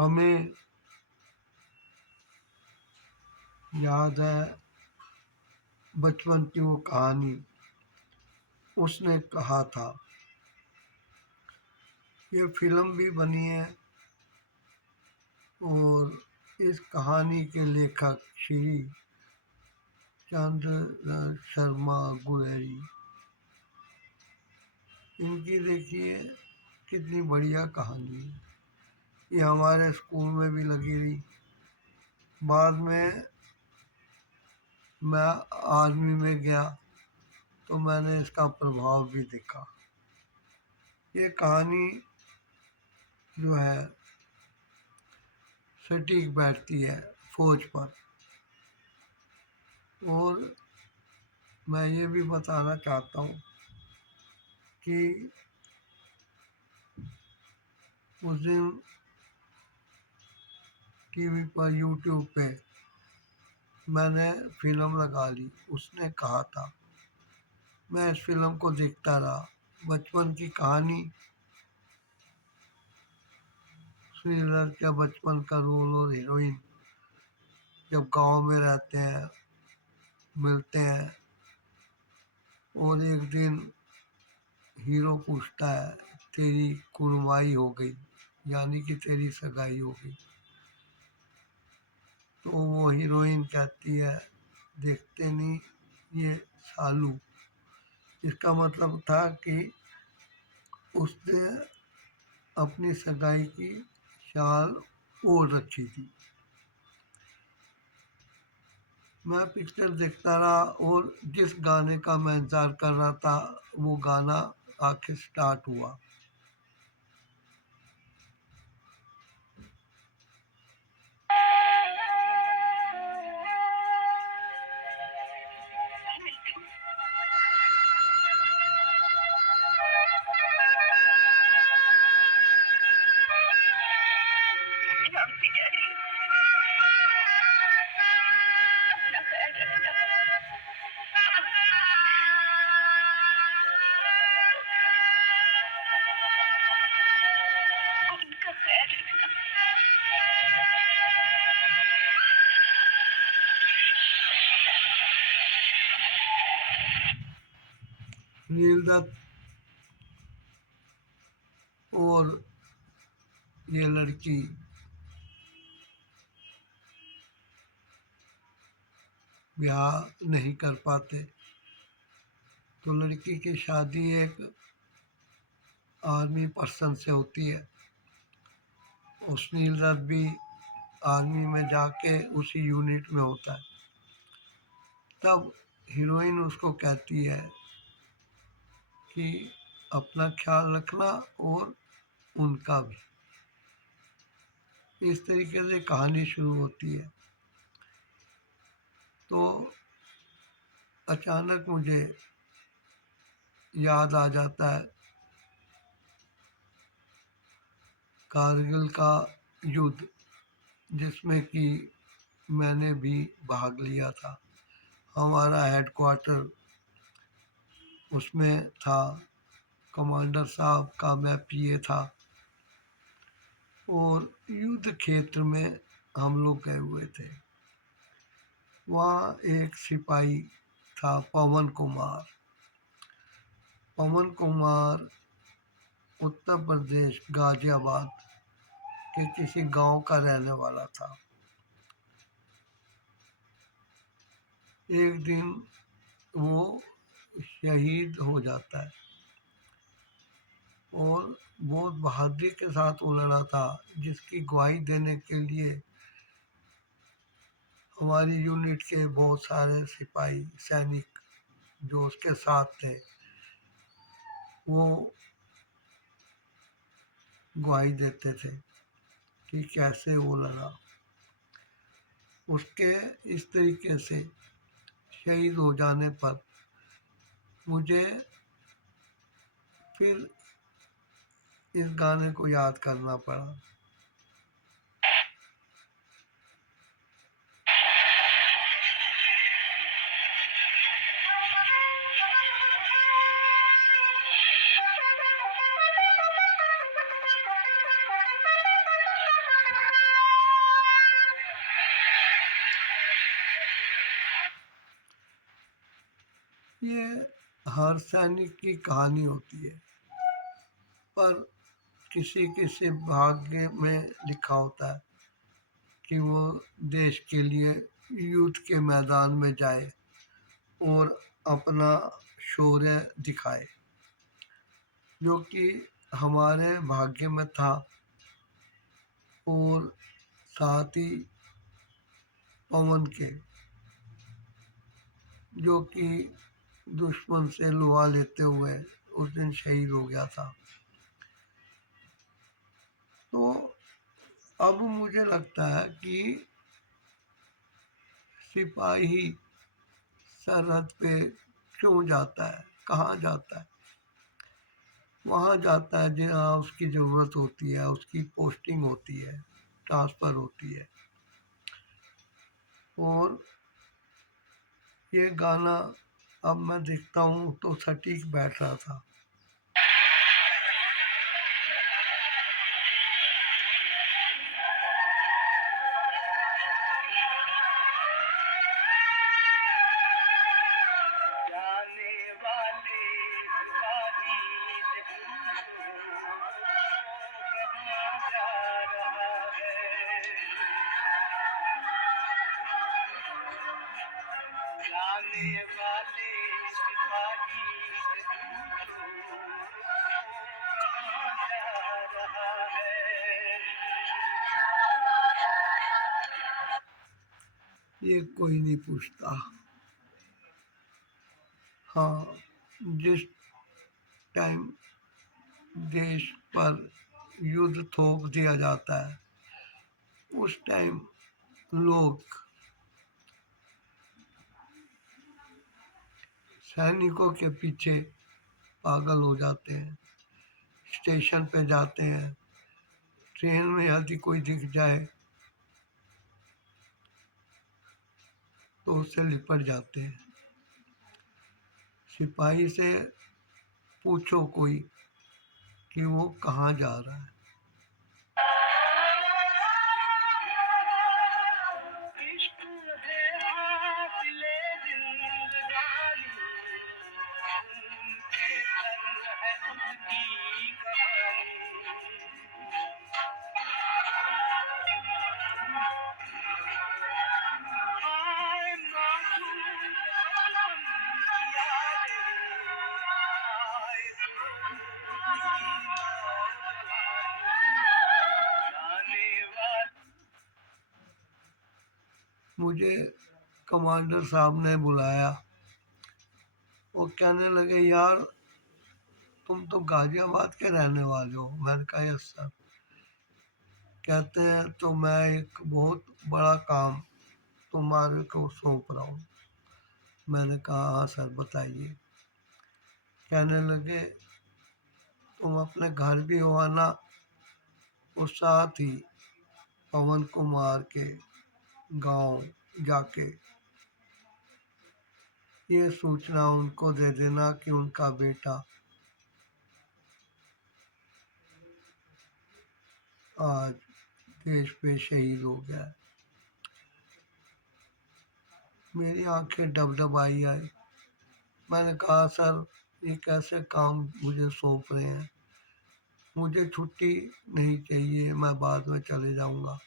हमें याद है बचपन की वो कहानी। उसने कहा था, ये फिल्म भी बनी है और इस कहानी के लेखक श्री चंद्र शर्मा गुलेरी, इनकी देखिए कितनी बढ़िया कहानी है। ये हमारे स्कूल में भी लगी रही। बाद में मैं आर्मी में गया तो मैंने इसका प्रभाव भी देखा। ये कहानी जो है सटीक बैठती है फौज पर। और मैं ये भी बताना चाहता हूँ कि उस दिन टीवी पर यूट्यूब पे मैंने फिल्म लगा ली। उसने कहा था, मैं इस फिल्म को देखता रहा। बचपन की कहानी, श्रीधर के बचपन का रोल और हीरोइन जब गांव में रहते हैं, मिलते हैं और एक दिन हीरो पूछता है, तेरी कुर्बाई हो गई, यानी कि तेरी सगाई हो गई। तो वो हीरोइन कहती है, देखते नहीं ये सालू। इसका मतलब था कि उसने अपनी सगाई की शाल ओढ़ रखी थी। मैं पिक्चर देखता रहा और जिस गाने का मैं इंतजार कर रहा था वो गाना आखिर स्टार्ट हुआ। नील दत्त और ये लड़की ब्याह नहीं कर पाते तो लड़की की शादी एक आर्मी पर्सन से होती है। और नील दत्त भी आर्मी में जाके उसी यूनिट में होता है। तब हीरोइन उसको कहती है कि अपना ख्याल रखना और उनका भी। इस तरीके से कहानी शुरू होती है। तो अचानक मुझे याद आ जाता है कारगिल का युद्ध, जिसमें कि मैंने भी भाग लिया था। हमारा हेडक्वार्टर उसमें था, कमांडर साहब का मैं पीए था और युद्ध क्षेत्र में हम लोग गए हुए थे। वहाँ एक सिपाही था, पवन कुमार। पवन कुमार उत्तर प्रदेश गाजियाबाद के किसी गांव का रहने वाला था। एक दिन वो शहीद हो जाता है और बहुत बहादुरी के साथ वो लड़ा था, जिसकी गवाही देने के लिए हमारी यूनिट के बहुत सारे सिपाही सैनिक जो उसके साथ थे वो गवाही देते थे कि कैसे वो लड़ा। उसके इस तरीके से शहीद हो जाने पर मुझे फिर इस गाने को याद करना पड़ा। ये हर सैनिक की कहानी होती है, पर किसी किसी भाग्य में लिखा होता है कि वो देश के लिए युद्ध के मैदान में जाए और अपना शौर्य दिखाए, जो कि हमारे भाग्य में था। और साथ ही पवन के, जो कि दुश्मन से लोहा लेते हुए उस दिन शहीद हो गया था। तो अब मुझे लगता है कि सिपाही सरहद पे क्यों जाता है, कहाँ जाता है? वहाँ जाता है जहाँ उसकी ज़रूरत होती है, उसकी पोस्टिंग होती है, ट्रांसफ़र होती है। और ये गाना अब मैं देखता हूँ तो सटीक बैठ रहा था। ये कोई नहीं पूछता। हाँ, जिस टाइम देश पर युद्ध थोप दिया जाता है, उस टाइम लोग सैनिकों के पीछे पागल हो जाते हैं, स्टेशन पे जाते हैं, ट्रेन में यदि कोई दिख जाए तो उससे लिपट जाते हैं। सिपाही से पूछो कोई कि वो कहाँ जा रहा है। मुझे कमांडर साहब ने बुलाया। वो कहने लगे, यार तुम तो गाजियाबाद के रहने वाले हो। मैंने कहा, यस सर। कहते हैं तो मैं एक बहुत बड़ा काम तुम्हारे को सौंप रहा हूँ। मैंने कहा, हाँ सर बताइए। कहने लगे, तुम अपने घर भी हो आना और साथ ही पवन कुमार के गांव जाके ये सूचना उनको दे देना कि उनका बेटा आज देश पे शहीद हो गया है। मेरी आंखें डबडबाई आई। मैंने कहा, सर ये कैसे काम मुझे सौंप रहे हैं? मुझे छुट्टी नहीं चाहिए, मैं बाद में चले जाऊंगा,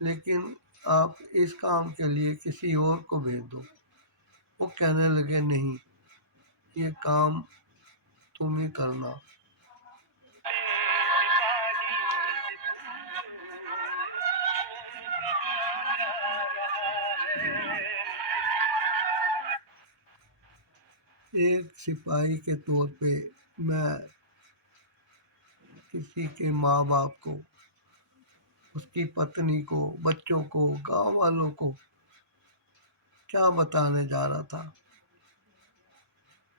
लेकिन आप इस काम के लिए किसी और को भेज दो। वो कहने लगे, नहीं, ये काम तुम ही करना। एक सिपाही के तौर पे मैं किसी के माँ बाप को, उसकी पत्नी को, बच्चों को, गांव वालों को क्या बताने जा रहा था।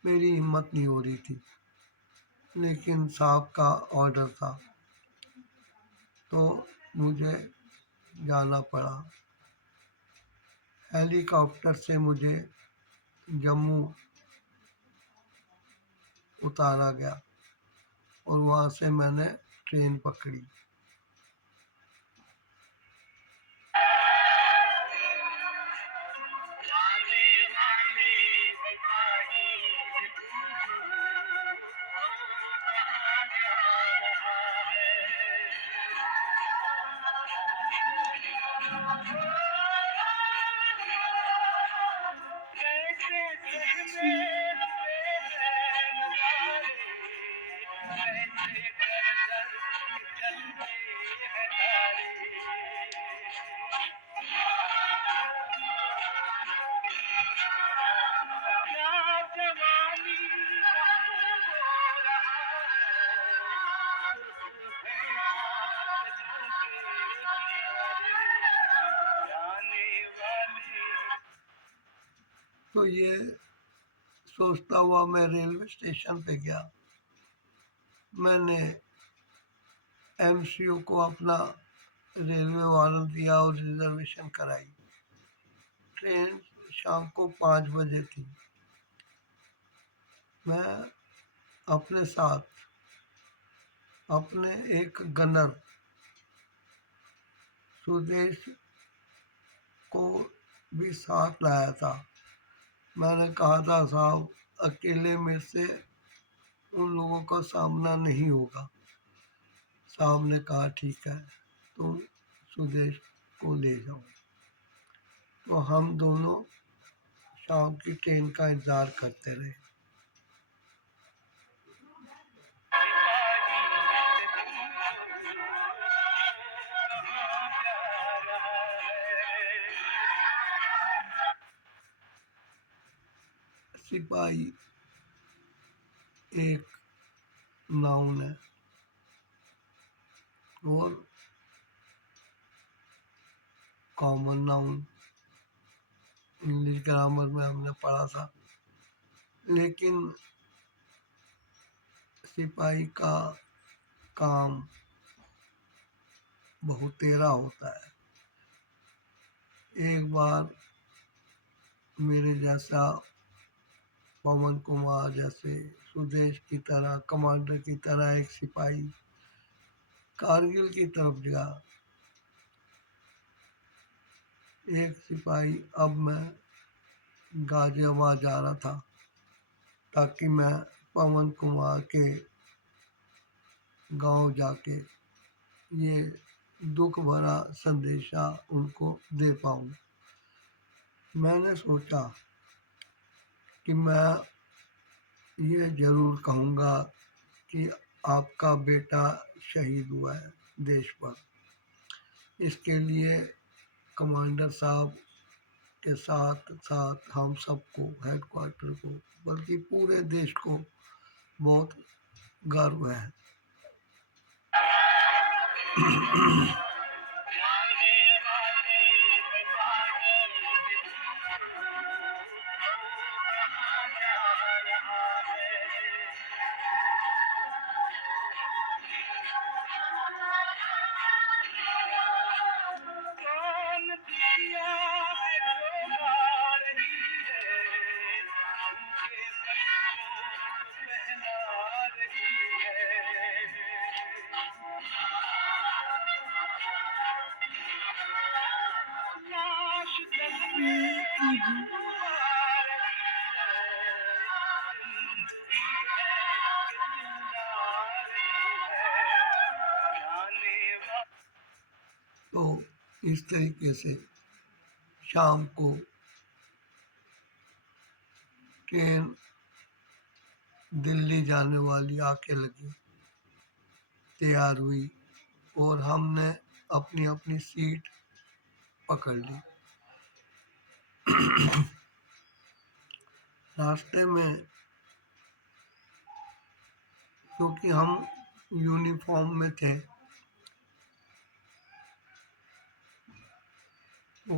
मेरी हिम्मत नहीं हो रही थी, लेकिन साहब का ऑर्डर था तो मुझे जाना पड़ा। हेलीकॉप्टर से मुझे जम्मू उतारा गया और वहाँ से मैंने ट्रेन पकड़ी। तो ये सोचता हुआ मैं रेलवे स्टेशन पे गया। मैंने एमसीओ को अपना रेलवे वारंट दिया और रिजर्वेशन कराई। ट्रेन शाम को 5 बजे थी। मैं अपने साथ अपने एक गनर सुदेश को भी साथ लाया था। मैंने कहा था साहब अकेले में से उन लोगों का सामना नहीं होगा। साहब ने कहा ठीक है तुम सुदेश को ले जाओ। तो हम दोनों शाम की ट्रेन का इंतज़ार करते रहे। सिपाही एक नाउन है और कॉमन नाउन इंग्लिश ग्रामर में हमने पढ़ा था। लेकिन सिपाही का काम बहुत तेरा होता है। एक बार मेरे जैसा पवन कुमार जैसे सुदेश की तरह कमांडर की तरह एक सिपाही कारगिल की तरफ गया। एक सिपाही अब मैं गाजियाबाद जा रहा था ताकि मैं पवन कुमार के गांव जाके ये दुख भरा संदेशा उनको दे पाऊँ। मैंने सोचा कि मैं ये जरूर कहूँगा कि आपका बेटा शहीद हुआ है देश पर। इसके लिए कमांडर साहब के साथ साथ हम सबको हेडक्वार्टर को बल्कि पूरे देश को बहुत गर्व है। तो इस तरीके से शाम को ट्रेन दिल्ली जाने वाली आके लगी, तैयार हुई और हमने अपनी अपनी सीट पकड़ ली। रास्ते में क्योंकि हम यूनिफॉर्म में थे तो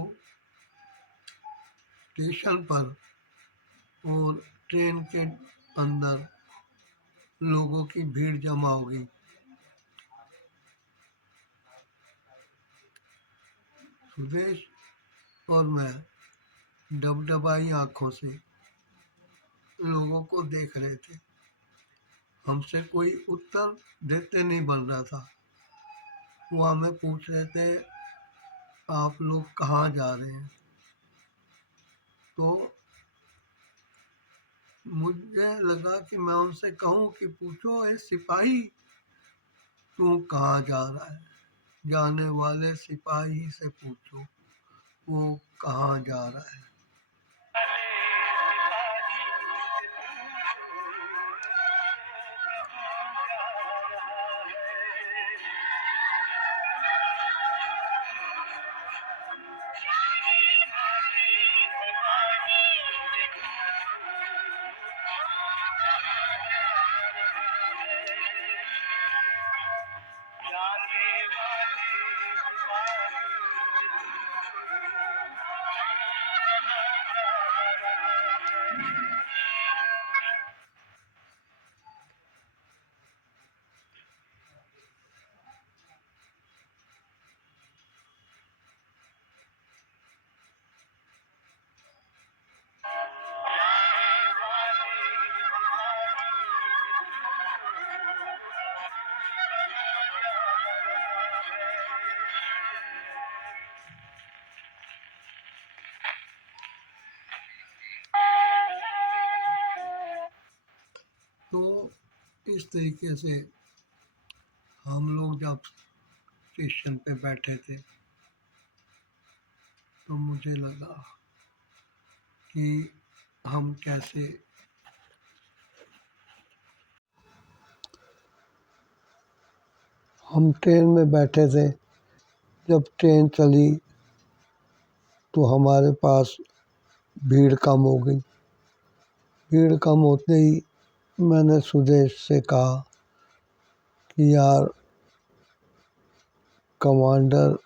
स्टेशन पर और ट्रेन के अंदर लोगों की भीड़ जमा हो गई। सुदेश और मैं डबडबाई आंखों से लोगों को देख रहे थे। हमसे कोई उत्तर देते नहीं बन रहा था। वो हमें पूछ रहे थे आप लोग कहाँ जा रहे हैं। तो मुझे लगा कि मैं उनसे कहूँ कि पूछो ए सिपाही तू कहाँ जा रहा है। जाने वाले सिपाही से पूछो वो कहाँ जा रहा है। तो इस तरीके से हम लोग जब स्टेशन पे बैठे थे तो मुझे लगा कि हम कैसे हम ट्रेन में बैठे थे। जब ट्रेन चली तो हमारे पास भीड़ कम हो गई। भीड़ कम होते ही मैंने सुदेश से कहा कि यार कमांडर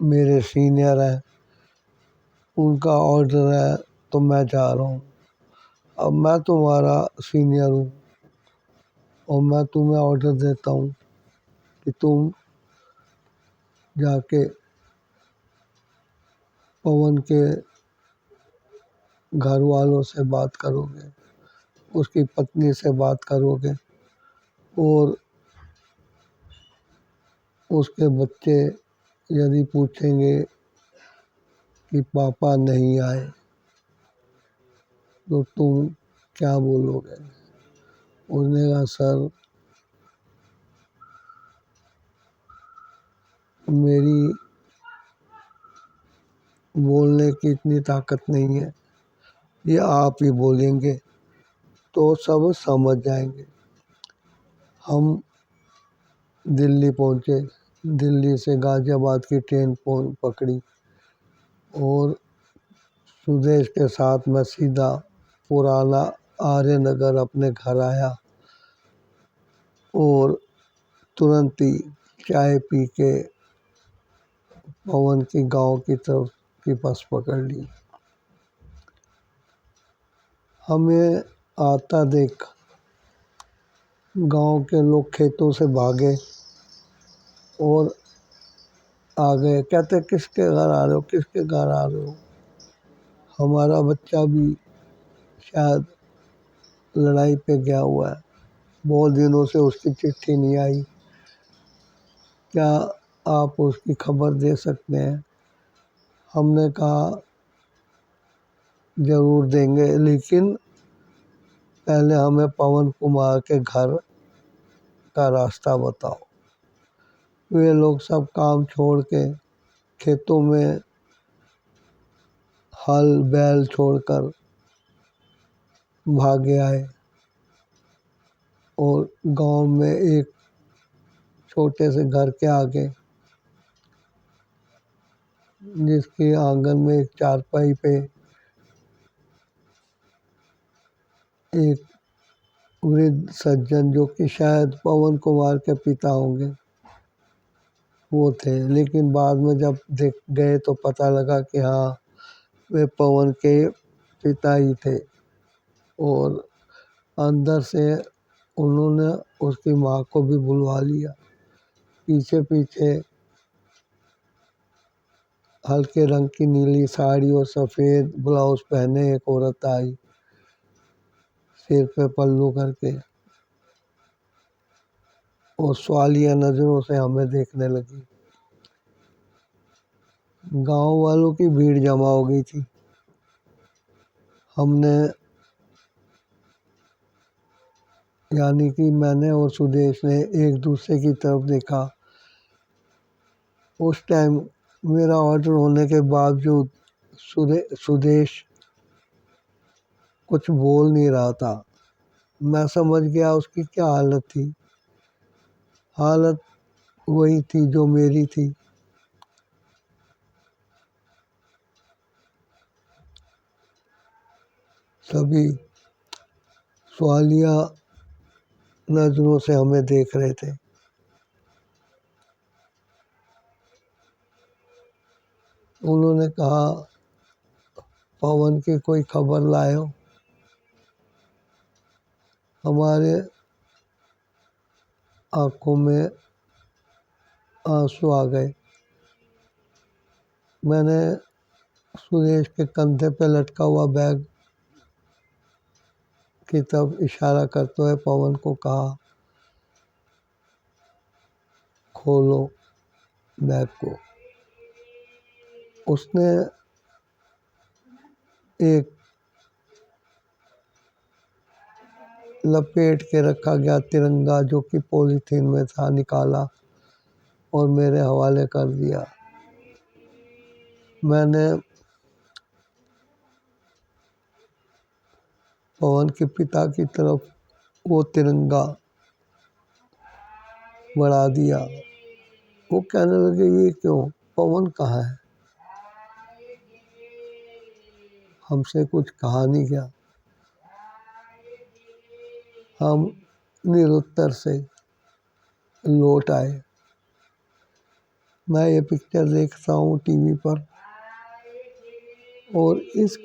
मेरे सीनियर हैं, उनका ऑर्डर है तो मैं जा रहा हूँ। अब मैं तुम्हारा सीनियर हूँ और मैं तुम्हें ऑर्डर देता हूँ कि तुम जाके पवन के घर वालों से बात करोगे, उसकी पत्नी से बात करोगे और उसके बच्चे यदि पूछेंगे कि पापा नहीं आए तो तुम क्या बोलोगे? उसने कहा सर मेरी बोलने की इतनी ताकत नहीं है, ये आप ही बोलेंगे तो सब समझ जाएंगे। हम दिल्ली पहुँचे, दिल्ली से गाज़ियाबाद की ट्रेन पकड़ी और सुदेश के साथ मैं सीधा पुराना आर्य नगर अपने घर आया और तुरंत ही चाय पी के पवन की गांव की तरफ की बस पकड़ ली। हमें आता देख गांव के लोग खेतों से भागे और आ गए, कहते किसके घर आ रहे हो, किसके घर आ रहे हो? हमारा बच्चा भी शायद लड़ाई पे गया हुआ है, बहुत दिनों से उसकी चिट्ठी नहीं आई, क्या आप उसकी खबर दे सकते हैं? हमने कहा ज़रूर देंगे, लेकिन पहले हमें पवन कुमार के घर का रास्ता बताओ। वे लोग सब काम छोड़ के खेतों में हल बैल छोड़कर भागे आए और गांव में एक छोटे से घर के आगे, जिसके आंगन में एक चारपाई पे एक वृद्ध सज्जन जो कि शायद पवन कुमार के पिता होंगे वो थे, लेकिन बाद में जब देख गए तो पता लगा कि हाँ वे पवन के पिता ही थे। और अंदर से उन्होंने उसकी माँ को भी बुलवा लिया। पीछे पीछे हल्के रंग की नीली साड़ी और सफ़ेद ब्लाउज पहने एक औरत आई, सिर पे पल्लू करके, और सवालिया नज़रों से हमें देखने लगी। गांव वालों की भीड़ जमा हो गई थी। हमने यानी कि मैंने और सुदेश ने एक दूसरे की तरफ देखा। उस टाइम मेरा ऑर्डर होने के बावजूद सुदेश कुछ बोल नहीं रहा था। मैं समझ गया उसकी क्या हालत थी। हालत वही थी जो मेरी थी। सभी सवालिया नजरों से हमें देख रहे थे। उन्होंने कहा पवन की कोई खबर लाए हो? हमारे आंखों में आंसू आ गए। मैंने सुरेश के कंधे पे लटका हुआ बैग की तरफ इशारा करते हुए पवन को कहा खोलो बैग को। उसने एक लपेट के रखा गया तिरंगा जो कि पॉलीथीन में था, निकाला और मेरे हवाले कर दिया। मैंने पवन के पिता की तरफ वो तिरंगा बढ़ा दिया। वो कहने लगे ये क्यों, पवन कहाँ है? हमसे कुछ कहा नहीं गया। हम निरुत्तर से लौट आए। मैं ये पिक्चर देखता हूँ टीवी पर और इस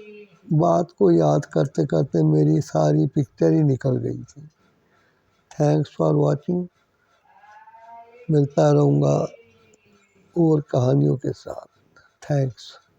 बात को याद करते करते मेरी सारी पिक्चर ही निकल गई थी। Thanks for watching. मिलता रहूँगा और कहानियों के साथ। थैंक्स।